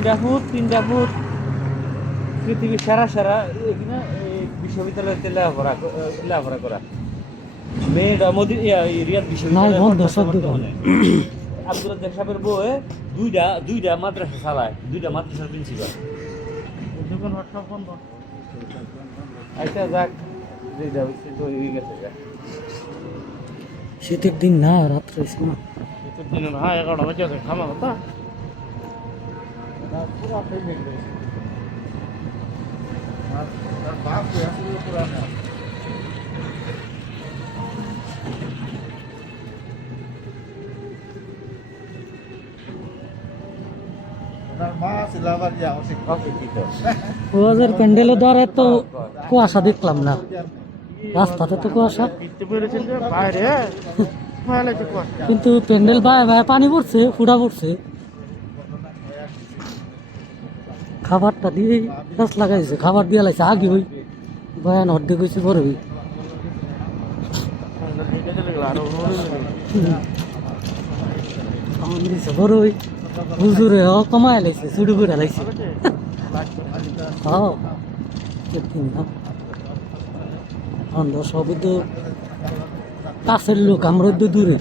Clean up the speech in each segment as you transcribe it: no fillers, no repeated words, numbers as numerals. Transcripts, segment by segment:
তিনটা ফুট পৃথিবীর সেরা এখানে বিশ্ববিদ্যালয়তে লেখাপড়া করা মেয়েটা রিয়াদ বিশ্ববিদ্যালয় আব্দুল রাজ্জাক সাহেবের বউ দুইটা মাদ্রাসা চালায়, দুইটা মাদ্রাসার প্রিন্সিপাল। আচ্ছা যাক, যেটা হচ্ছে তো হয়ে গেছে। শীতের দিন না, রাত্রে হয়েছে না। শীতের দিন না, 11টা বাজে খামা কথা পুরা পেমেন্ট হয়েছে। বাপ পুরা না প্যান্ডেলের দ্বারা তো কুয়াশা দেখলাম না, রাস্তাতে তো কুয়াশা, কিন্তু প্যান্ডেল ভাই পানি পড়ছে, ফুটা পড়ছে। খাবারটা দিয়ে গাছ লাগাইছে, খাবার দিয়ে লাইছে আগে ওই বয়ান অর্ধেক হয়েছে বড় বড় হুজুরে কমায় লাইছে, চুড়ি করে লাইছে। আমরা সবই তো কাছের লোক, আমরা তো দূরে।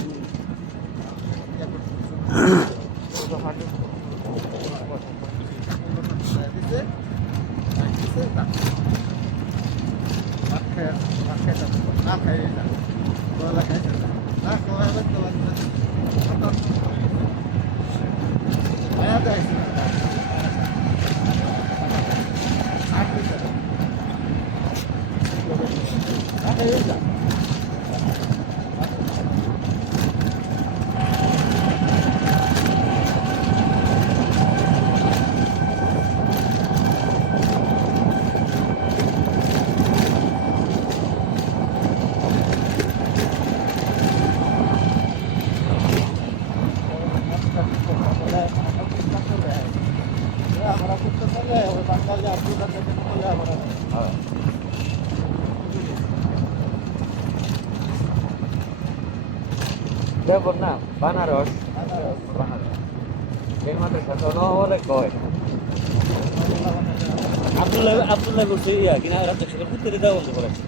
দেখুন না, বানারস এই মাদ্রাসা তো অনেক কয় আব্দুল্লাহ করছে কিনা রাজ্জাক সাহেবের উত্তরে দেওয়া বন্ধ করেছে।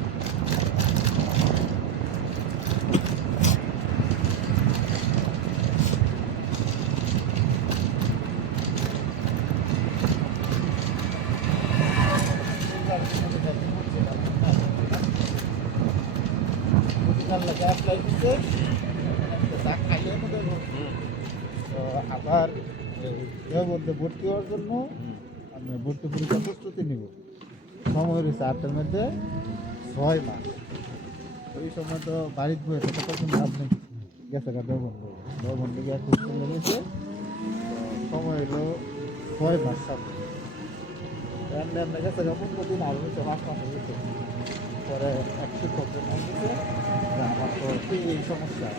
আবার মধ্যে ভর্তি হওয়ার জন্য আমরা ভর্তি পরীক্ষা প্রস্তুতি নিব। সময় রয়েছে 8টার মধ্যে 6 মাস। ওই সময় তো বাড়ির বই এটা তখন আপনি গেছে দেওবন্ধ গিয়ে খুঁজতে লেগেছে। সময় হলো 6 মাস সামনে গেছে 15 দিন আর হয়েছে 5 মাস হয়েছে। পরে এক শিক্ষক বলতেছে যে আমার তো এই সমস্যা,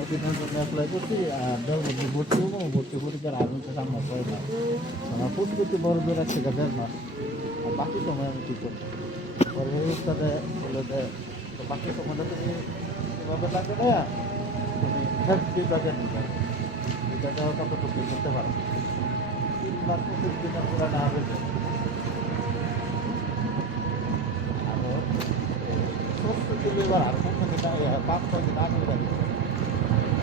ওদিনের জন্য অ্যাপ্লাই করছি আর দেওবন্ধ ভর্তি হবো, ভর্তি পরীক্ষার আর হচ্ছে সামনে 6 মাস। আমার প্রস্তুতি বড় জোর 1 থেকে 1.5 মাস, আর বাকি সময় আমি কী করবো? পরে ওই সাথে বলে যে বাকি সময়টা তুমি কীভাবে লাগে দেয়া, তুমি হেলথ বিভাগে নিবে, এটাকে কতটুকু করতে পারো। 3 মাস 25 দিনের পুরা না হয়েছে। এবার আর 5-6 দিন আগে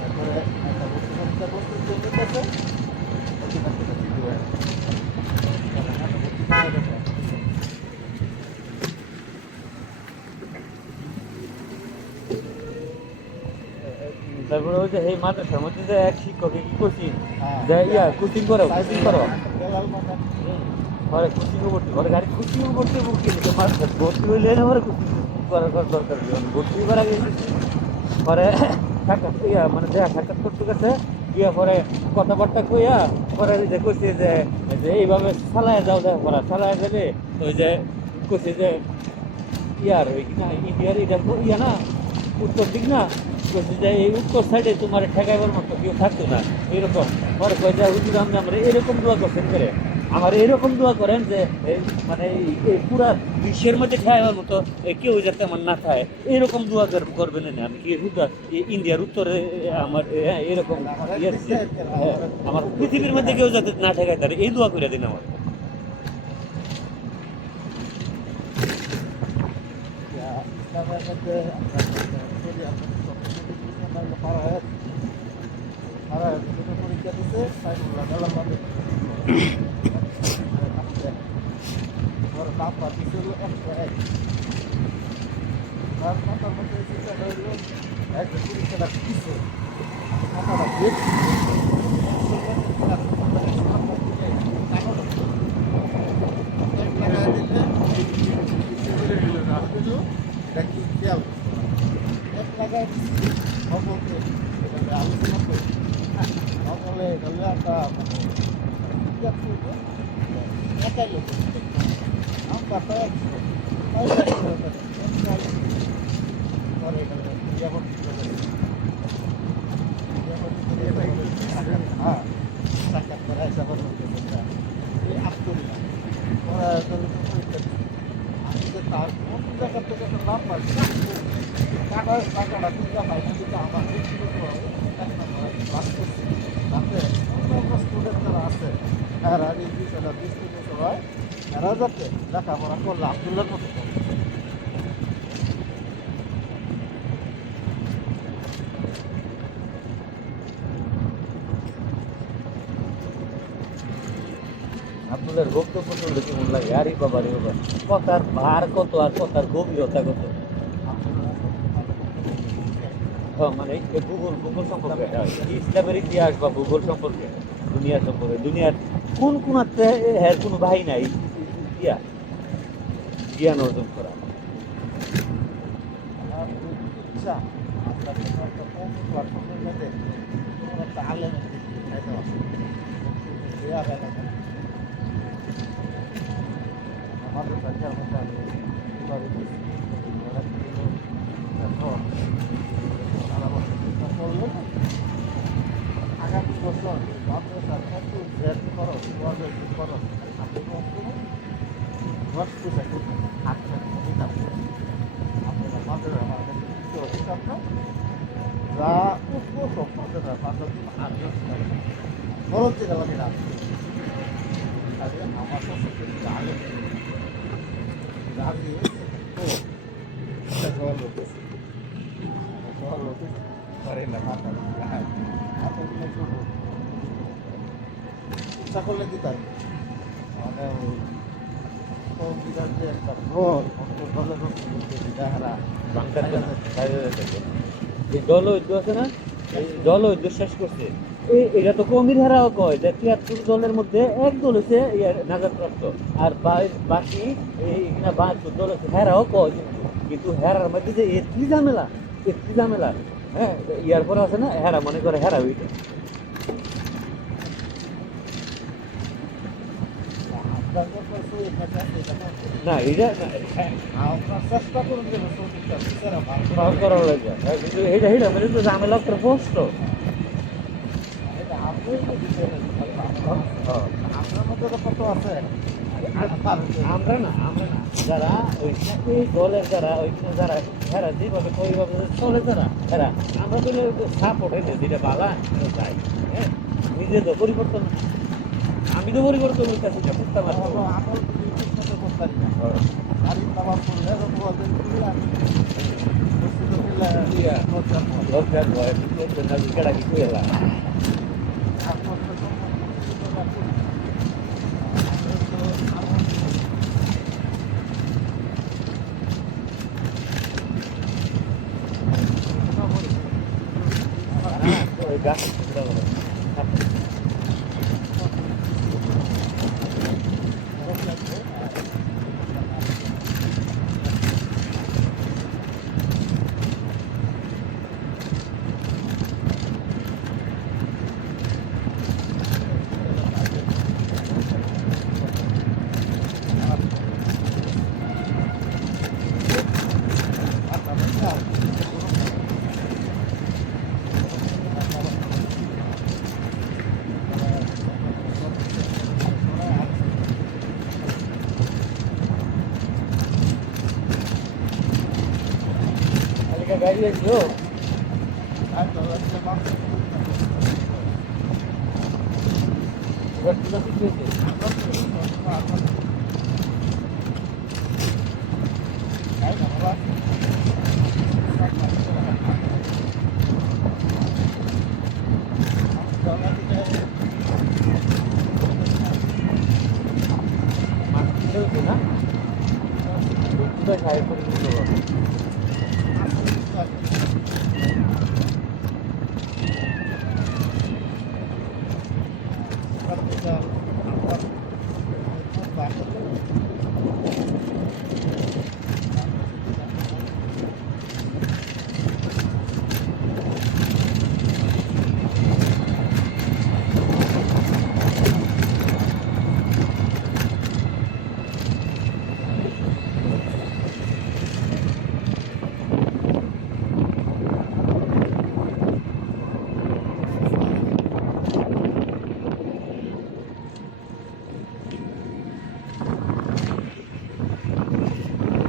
তারপরে একটা প্রস্তুতি নিতেছে তারপরে ওই যে এই মাদ্রাসার মধ্যে যে এক শিক্ষকে কি কোচিং কোচিং করো ঘরে কোচিংও করতে, ঘরে গাড়ি কোচিংও করতে ভর্তি হইলে ঘরে কোচিং করার দরকার, ভর্তি করা গেছে পরে সাক্ষাৎ মানে দেয়া সাক্ষাৎ করতে গেছে গিয়া পরে কথাবার্তা কইয়া পরে যে কইছে যে এইভাবে চালায় যাও, দেখা করা চালায় গেলে ওই যে কইছে যে ওই কিনা ইন্ডিয়ার এটা না উত্তর দিক না, কইছে যে এই উত্তর সাইডে তোমার ঠেকাইবার মতো কেউ থাকতো না এরকম। পরে কয়ে যে হুজুর আমরা এরকম দোয়া করছেন করে আমার এরকম দোয়া করেন যে মানে এই পুরা বিশ্বের মধ্যে খাওয়ার মতো কেউ যাতে আমার না খায়, এরকম দোয়া করবেন না। আমি কি ইন্ডিয়ার উত্তরে আমার এরকম আমার পৃথিবীর মধ্যে কেউ যাতে না ঠেকায়, তার এই দোয়া করে দিন আমার। ইসলামের মধ্যে পরীক্ষা দিচ্ছে ওর বাপা দিছিল 101, তার মাথার মধ্যে চিন্তাটা হইল একটা পরীক্ষাটা দিচ্ছে মাথাটা দেখছি এক লাগাই সকলকে আলোচনা করি সকলে গেলে একটা একাই আমরা তো হ্যাঁ সাক্ষাৎ করা হিসাবে আপ করি না ওরা আমি যে তার কোন জায়গা থেকে একটা লাভ পাচ্ছি টাকাটা কিন্তু হয় না, কিন্তু আমার ক্লাস করছি তাতে অন্য স্টুডেন্ট যারা আছে এরা এই বিষয়টা দৃষ্টিতে সবাই এরা যাতে লেখাপড়া করলে আব্দুল্লার মতো করে। আব্দুলের বক্তব্য শুনলে কেমন লাগে? আরে বাবা রে বাবা, কথার ভার কত আর কথার গভীরতা কত। মানে ভূগোল ভূগোল সম্পর্কে, ইসলামের ইতিহাস বা ভূগোল সম্পর্কে, দুনিয়া সম্পর্কে, দুনিয়ার কোন কোনাতে এর কোনো ভাই নাই জ্ঞান অর্জন করা। আমার ইচ্ছা আমরা কোনো একটা কম প্ল্যাটফর্মের মধ্যে কোনো একটা আলেমের দিকে খাইতে হবে দেওয়া হয় না আমাদের সরকার মধ্যে আমি কীভাবে দিচ্ছি করলে আগামী বছর মাদ্রাসার কত জেড খরচ খরচ আপনি দশ পয়সা করতে আপনার হিসাব আপনারা মাদ্রাসা হিসাব না যা উপকম মাদ্রাসা মাদ্রাসা আটজন খরচ যেটা লাগে না তাহলে আমার কাছে আগে রাজি ও একটা জল লোকেছে জল লোকেছে করে না মাথা মাথা দিলে করবো ইচ্ছা করলে দিতাম মানে ওই বিরাট যে একটা রোল জলের দেখারা এই জলৈদ্য আছে না, এই জলৈদ্য শেষ করছে। এটা তো কমির হেরাও কয় যে ৭৩ দলের মধ্যে এক দল হচ্ছে নাজাদপ্রাপ্ত, আর বাকি এইখানে ৭২ দল হচ্ছে হেরাও কয়। কিন্তু হেরার মধ্যে যে এত্রি ঝামেলা, হ্যাঁ ইয়ার পরে আছে না, হেরা মনে করে হেরা হইতে না, এটা চেষ্টা করুন যে করা লাগে। কিন্তু এটা মানে তো ঝামেলা করে পোস্ট আপনার মধ্যে তো কত আছে আমরা না যারা ওই দলের যারা ওইখানে যারা হেরা যেভাবে ওইভাবে চলে যারা হেরা, আমরা তো সাপোর্ট হইতে যেটা বালা যাই। হ্যাঁ নিজে তো পরিবর্তন, আমি তো পরিবর্তন হইতেছি না, বুঝতে পারছি কেডা কিছু এলা গাছ গাড়ি আছে ও রসগোল্লা কি হয়েছে হয়েছে না খাই করে দিতে হবে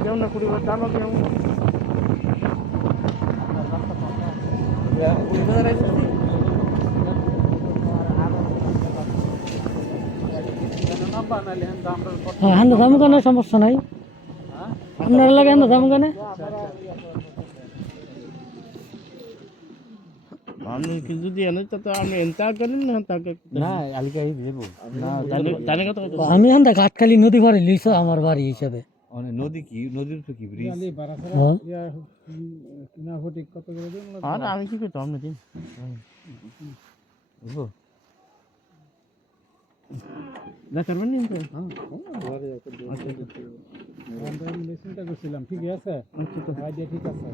কেমন কুড়ি বার জানো কেমন হ্যাঁ হ্যাঁ দাম কেন সমস্যা নাই আপনার লাগে হ্যাঁ দাম কেন আমি কিন্তু দিয়ে না তো আমি এনতা করেন না তাকে না আলিকা দেবো না জানে কত আমি হ্যাঁ ঘাটখালি নদী পারে লিছ আমার বাড়ি হিসাবে নদী কি নদীর তো কি ব্রিজ হ্যাঁ আর আমি কি করতাম না দিন বুঝবো না করবেন না চিন্তা করছিলাম ঠিক আছে ঠিক আছে